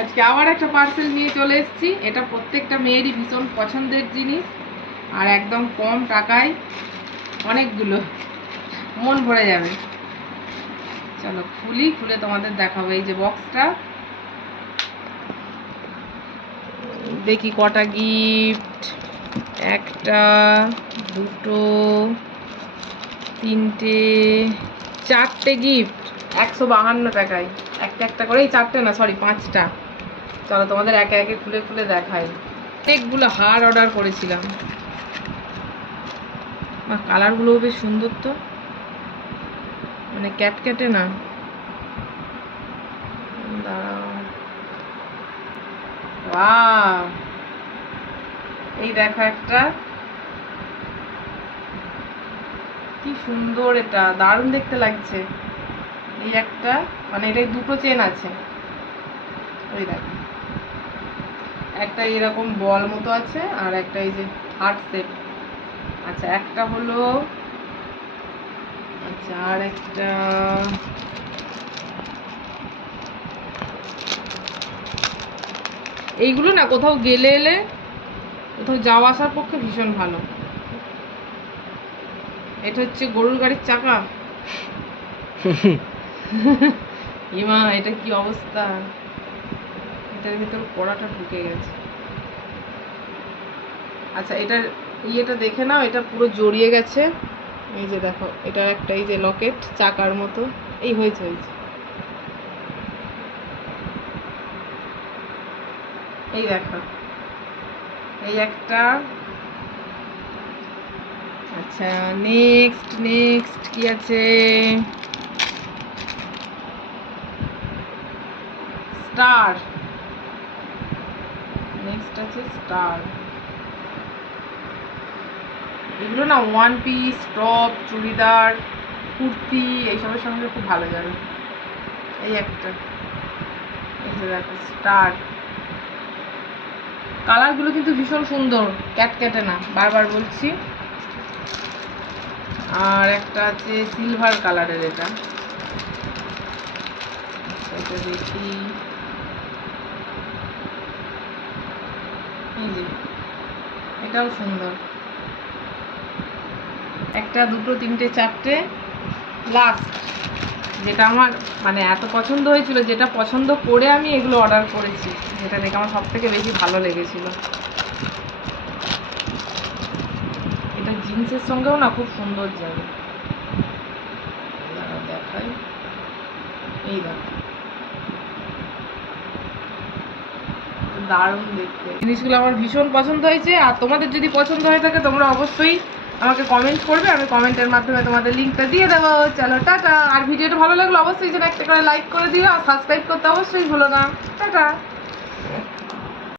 আজকে আবার একটা পার্সেল নিয়ে চলে এসেছি। এটা প্রত্যেকটা মেয়েরই ভীষণ পছন্দের জিনিস। আর একদম কম টাকায় অনেকগুলো। মন ভরে যাবে। চলো খুলি, খুলে তোমাদের দেখাবো এই যে বক্সটা দেখি কটা গিফট একটা, দুটো, তিনটে, চারটে গিফট একশো বাহান্ন টাকায়। একটা একটা করে এই চারটে না সরি পাঁচটা। চলো, তোমাদের একে একে খুলে খুলে দেখাই। অনেকগুলো হার অর্ডার করেছিলাম। বা কালারগুলোও বেশ সুন্দর তো। মানে ক্যাটক্যাটে না। এই দেখো একটা। কি সুন্দর এটা। দারুণ দেখতে লাগছে। এই একটা মানে এটাই দুটো চেন আছে। ওই দেখো। একটা এরকম বল মতো আছে আর একটা এই যে হার্ট শেপ আচ্ছা একটা হলো আচ্ছা আর একটা এইগুলো না কোথাও গেলে এলে কোথাও যাওয়া আসার পক্ষে ভীষণ ভালো। এটা হচ্ছে গরুর গাড়ির চাকা। ইমা এটা কি অবস্থা? এটার ভিতর কড়াটা ঢুকে গেছে। আচ্ছা এটার ইয়েটা দেখে নাও, এটা পুরো জড়িয়ে গেছে। এই যে দেখো এটা একটা এই যে লকেট, চাকার মতো। এই হয়েছে হয়েছে। এই দেখো, এই একটা। আচ্ছা নেক্সট নেক্সট কি আছে? স্টার নেক্সট আছে স্টার এগুলো না one piece top churidar, kurti, এইসবের সঙ্গে খুব ভালো যাবে। এই একটা। এই যে স্টার কালারগুলো কিন্তু ভীষণ সুন্দর ক্যাটক্যাটে না, বারবার বলছি। আর একটা আছে সিলভার কালারের এটা দেখি এই যে এটাও সুন্দর। একটা, দুটো, তিনটে, চারটে। লাস্ট যেটা আমার মানে এত পছন্দ হয়েছিল, যেটা পছন্দ করে আমি এগুলো অর্ডার করেছি, যেটা দেখে আমার সব থেকে বেশি ভালো লেগেছিল। এটা জিন্সের সঙ্গেও না খুব সুন্দর যাবে দেখাই। এই দেখো। দারুণ দেখতে। জিনিসগুলো আমার ভীষণ পছন্দ হয়েছে, আর তোমাদের যদি পছন্দ হয়ে থাকে তোমরা অবশ্যই আমাকে কমেন্ট করবে, আমি কমেন্টের মাধ্যমে তোমাদের লিঙ্কটা দিয়ে দেবো। চলো, টাটা। আর ভিডিওটা ভালো লাগল অবশ্যই যেন একটা করে লাইক করে দিও, আর সাবস্ক্রাইব করতে অবশ্যই ভুলো না। টাটা।